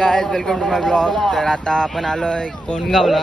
Guys welcome to my blog तर आता आपण आलोय कोणगावला.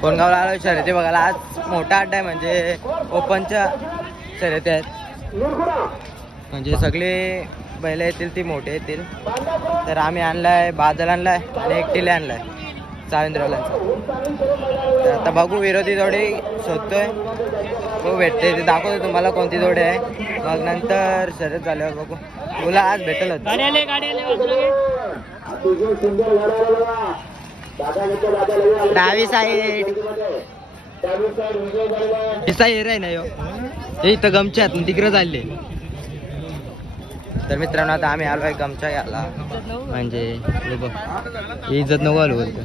कोणगावला आलोय शर्यती बघायला. आज मोठा अड्डा आहे म्हणजे ओपनच्या शर्यती आहेत. म्हणजे सगळे बैल येतील ती मोठे येतील. तर आम्ही आणलाय बादल आणलाय आणि एकटीला आणलाय चावेंद्रवालांचा तर आता बघू विरोधी जोडी शोधतोय. हो भेटते. ते दाखवतो तुम्हाला कोणती जोडी आहे. मग नंतर शर्यत झाल्यावर बघू. तुला आज आले आले. घे. डावी साईड हिस्सा एरिया आहे ना यो. हे इथं गमच्या आहेत तिकडे चालले. तर मित्रांनो आता आम्ही आलोय गमच्या याला म्हणजे बघ. इज्जत नको आलो बोलतो.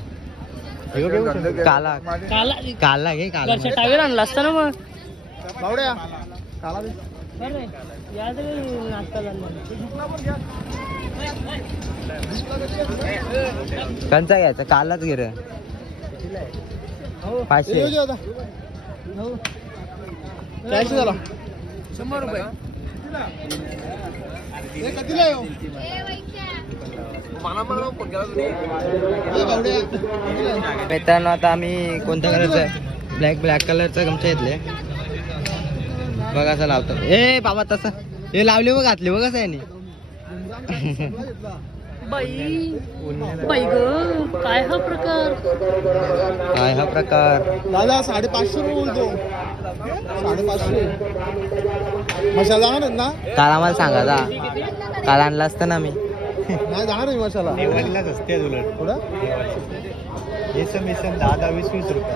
काला. काला. घे काला टावेल आणला असता ना मग. कंचा घ्यायचा कालाच घे रे. पाचशे. चाळीस झाला. शंभर रुपये. कितीला? मित्रांनो आता आम्ही कोणत्या कलरचा आहे ब्लॅक ब्लॅक कलरचा गमचा घेतले बघा असं लावतो. ए बाबा तसं. हे लावले बघ घातले बघ असं याने. बाई. बाई ग काय हा प्रकार? काय हा प्रकार? दादा साडेपाचशे रुपये बोलतो. साडेपाचशे. मशाला जाणार आहेत ना? काल आम्हाला सांगा जा. काल आणला असतं ना मी. नाही जाणार आहे मशाला असते उलट थोडं इसम दहा दहा वीस वीस रुपये.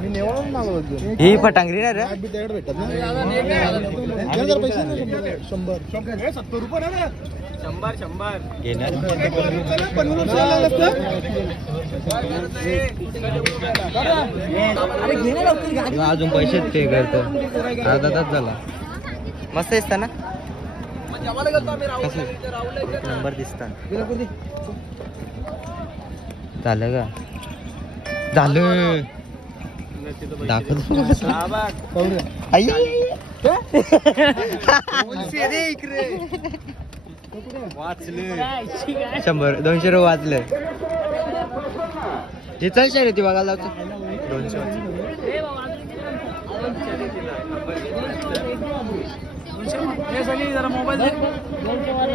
मी नेवळून मागवत होतो. ही फटांगरी ना रे? काय बी त्याकडे भेटत ना. घे जरा पैसे ना शंभर. शंभर. सत्तर रुपये ना घेणार किंवा अजून पैसे पे करतो अर्धा तास झाला. मस्त दिसता ना? नंबर दिसतात झालं का? झालं. काय? शी काय? शंभर दोनशे रुपये वाचले. हे चल शर्यती बघायला लावतो. दोनशे हे जरा मोबाईल.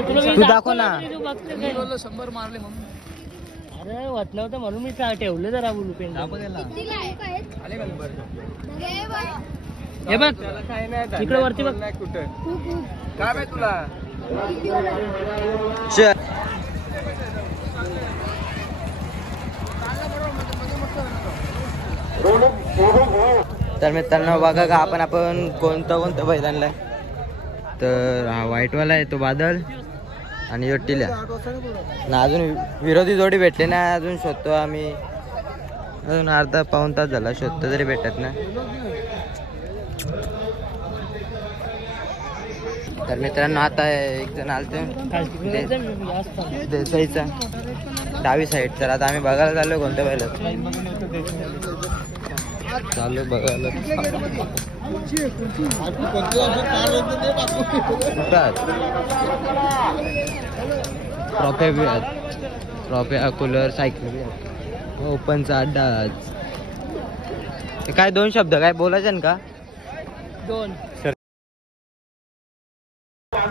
तुला तू दाखवलं दाखव ना. काय? शंभर मारले म्हणून अरे होत नव्हतं म्हणून मी ठेवलं जरा बोलू पेन. हे बघ. इकडे वरती बघ. चल. तर मित्रांनो बघा का आपण आपण कोणतं कोणतं बैल आणलाय तर हा व्हाईटवाला आहे तो बादल आणि योट्टील्या ना अजून विरोधी जोडी भेटली ना अजून शोधतो आम्ही. अजून अर्धा पाऊन तास झाला शोधतो तरी भेटत ना तर मित्रांनो आता एक जण आलतो. देसाईचा. डावी साईड तर आता आम्ही बघायला चाललो कोणत्या पहिलं. चालू बघायला. ट्रॉफी बी आहेत ट्रॉफी कूलर सायकल बी आहेत ओपनचा अड्डा आज ते काय दोन शब्द काय बोलायचे ना का? दोन.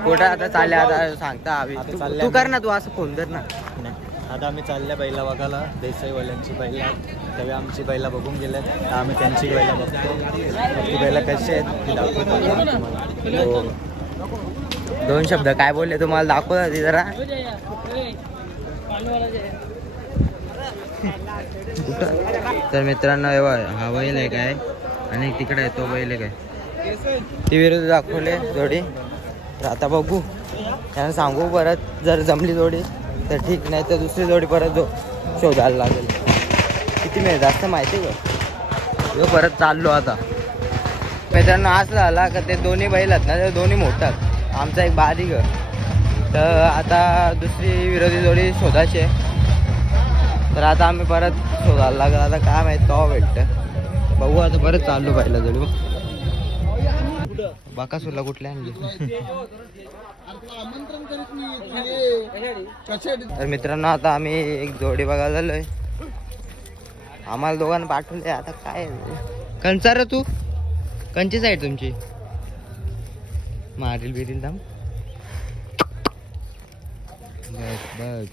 कुठं आता चालले आता सांगता हवी तू- कर ना तू असं फोन कर ना. आता आम्ही चालल्या बैला बघायला देसाईवाल्यांची बैला. तेव्हा आमची बैला बघून गेले तर आम्ही त्यांची बैला बघतो. ती बैला कशी आहेत ती दाखवतो हो. दोन शब्द. काय बोलले तुम्हाला? दाखवता ती जरा. कुठं? तर मित्रांनो हे हा बैल आहे काय? आणि तिकडे आहे तो बैल आहे काय? ती विरुद्ध दाखवले जोडी. तर आता बघू. त्यांना सांगू परत जर जमली जोडी. तर ठीक नाही तर दुसरी जोडी परत जो शोधायला लागेल. किती मिळत जास्त माहिती आहे जो परत चाललो आता. मित्रांनो असं झाला का ते दोन्ही बैल आहेत ना ते दोन्ही मोठ्यात आमचा एक बारीक. तर आता दुसरी विरोधी जोडी शोधायची आहे. तर आता आम्ही परत शोधायला लागलं. आता काय माहीत केव्हा भेटतं. बघू आता परत चाललो पाहिलं जोडी बाकासूरला कुठल्या आणले? तर मित्रांनो आता आम्ही एक जोडी बघायला झालोय आम्हाला दोघांना पाठवले आता काय? कंचा रे तू. कंची साईड तुमची. मारील बिरील थांब. बघ बघ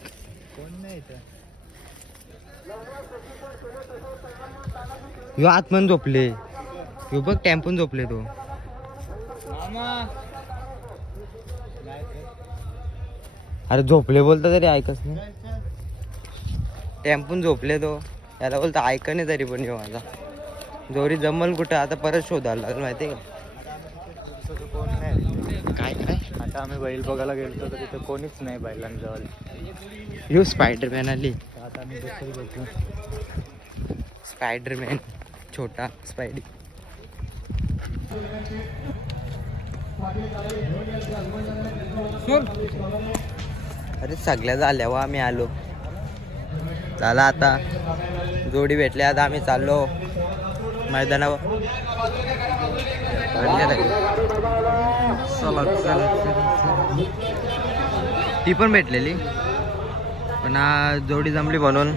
कोण नाही ह्यो आतमन झोपले. ह्यो बघ टेम्पून झोपले तो. अरे झोपले बोलता तरी ऐकच नाही. टेम्पून झोपले तो. याला बोलता ऐक नाही तरी पण ह्यो माझा. जोरी जमल कुठं आता परत शोधायला लागेल माहिती का? काय काय? आता आम्ही बैल बघायला गेलो तर तिथं कोणीच नाही बैलांजवळ. ह्यो स्पायडरमॅन आली. आता आम्ही दुसरी बघू. स्पायडरमॅन छोटा स्पायडी. अरे सगळ्या झाल्या वा आम्ही आलो. चला आता. जोडी भेटली आता आम्ही चाललो मैदानावर. चला, ती पण भेटलेली. पण जोडी जमली म्हणून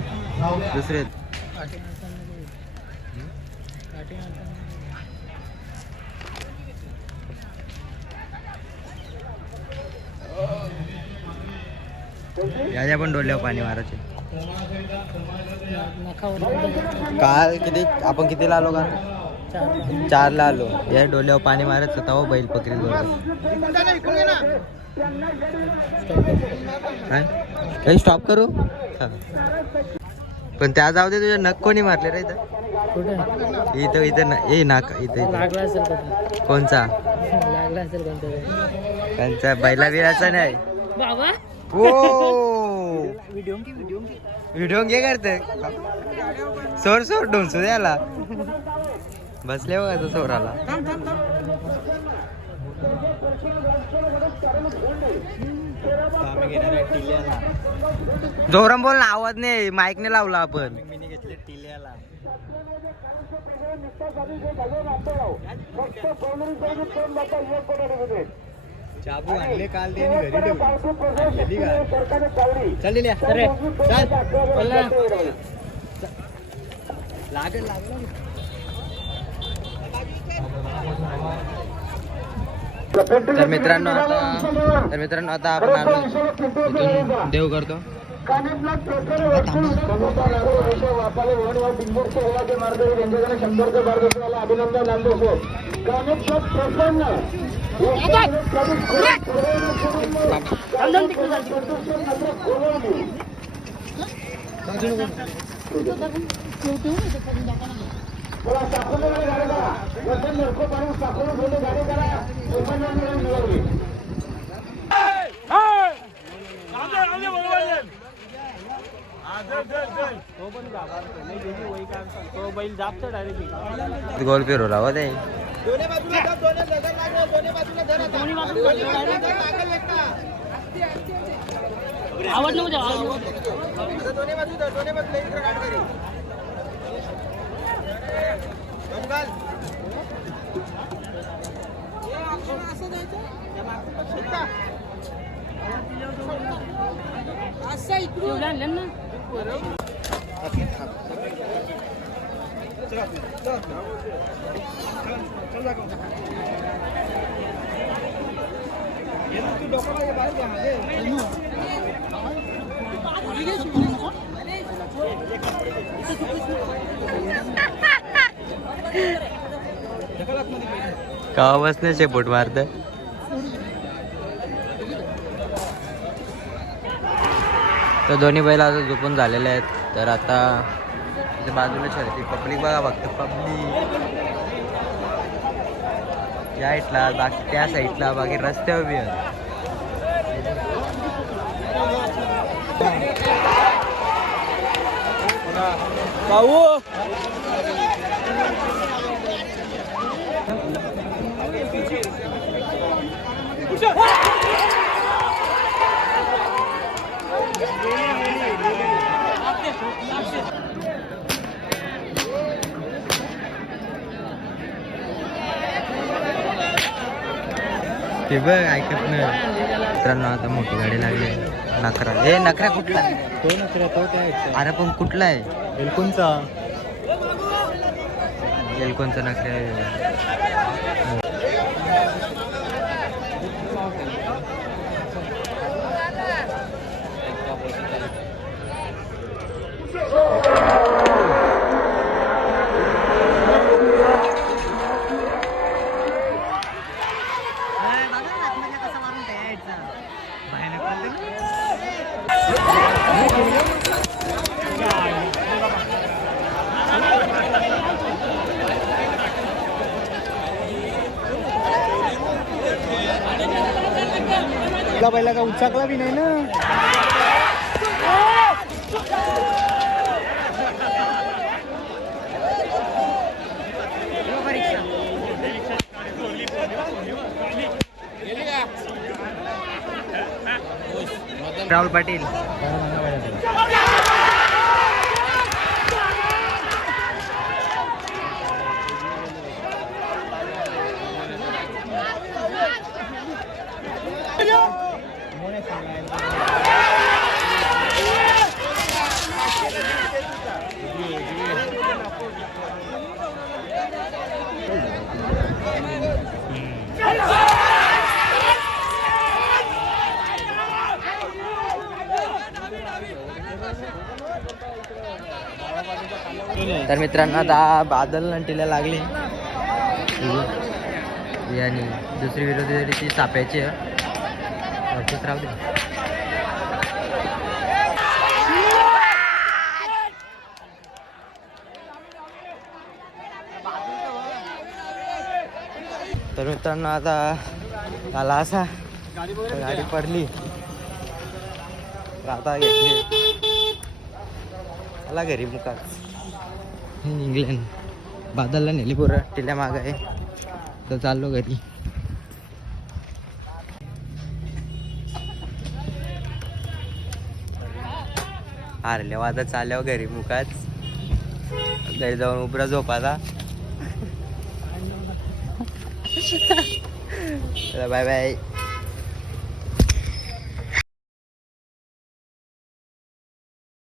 दुसरे. याच्या पण डोल्यावर पाणी मारायचे. काल किती आपण कितीला आलो का चारला आलो. या डोल्यावर पाणी मारायचं तेव्हा बैल पकडी काय काही स्टॉप करू? हा. पण त्या जाऊ दे तुझ्या नख कोणी मारले रे इथं? इथं इथं ना ए नाक इथं इथं. कोणचा? त्यांचा बैला बिराचा नाही. बाबा. ओ व्हिडिओ घे करते. सोर सोर डोंसू द्याला बसले बघा तो आहे टिल्याला. जोराम बोल ना आवाज नाही माईकने लावला आपण. मी घेतले टिल्याला. चाबू आणले काल ते घरी ठेवले. आणलेली का चल टिल्या अरे चल. लागेल लागेल. तर मित्रांनो आता तर मित्रांनो आता आपण आलो इथून देव करतो. कानातला पेपर वस्तू वापाले वहन वा बिंदूर शहराचे मार्गावर त्यांच्याकडे शंभरच्या मार्गस्वाला अभिनंदन नांदेसो कानातला प्रसन्न साखोले गाडी करा वसंत नरको पाणी गाडी करा. उपनयन तो बैल जापतो डायरेक्ट गोल फिरवला हो ते. आवड नको द्या, आवाज नको इकडून. ना का ना कवा बसने शेपूट मारत तर दोन्ही बैल आता झोपून झालेले आहेत. तर आता बाजूला छाती पब्लिक बघा फक्त पब्लिक. या साईडला बाकी त्या साईडला बाकी रस्त्यावर बी भाऊ! ते बघ ऐकत नाही. मित्रांनो आता मोठी गाडी लागली नकरा हे नकरा कुठला? आहे तो नकरा तो काय अरे पण कुठला आहे? एलकोनचा. नकरा आहे. तुला पहिला का उचाकला बी नाही ना? राहुल पाटील. तर मित्रांनो आता बादल नंटीला लागले. आणि दुसरी विरोधी ती साप्याची आहे. राहू दे. तर मित्रांनो आता झाला असा. गाडी पडली. आता घेतली आला घरी मुकाच. इंग्लंड. बादलला नेली पोरं टिल्या माग आहे. तर चाललो घरी. हारल्या वादा चालल्यावर हो घरी मुकाच. घरी जाऊन उभरा झोपाचा बाय बाय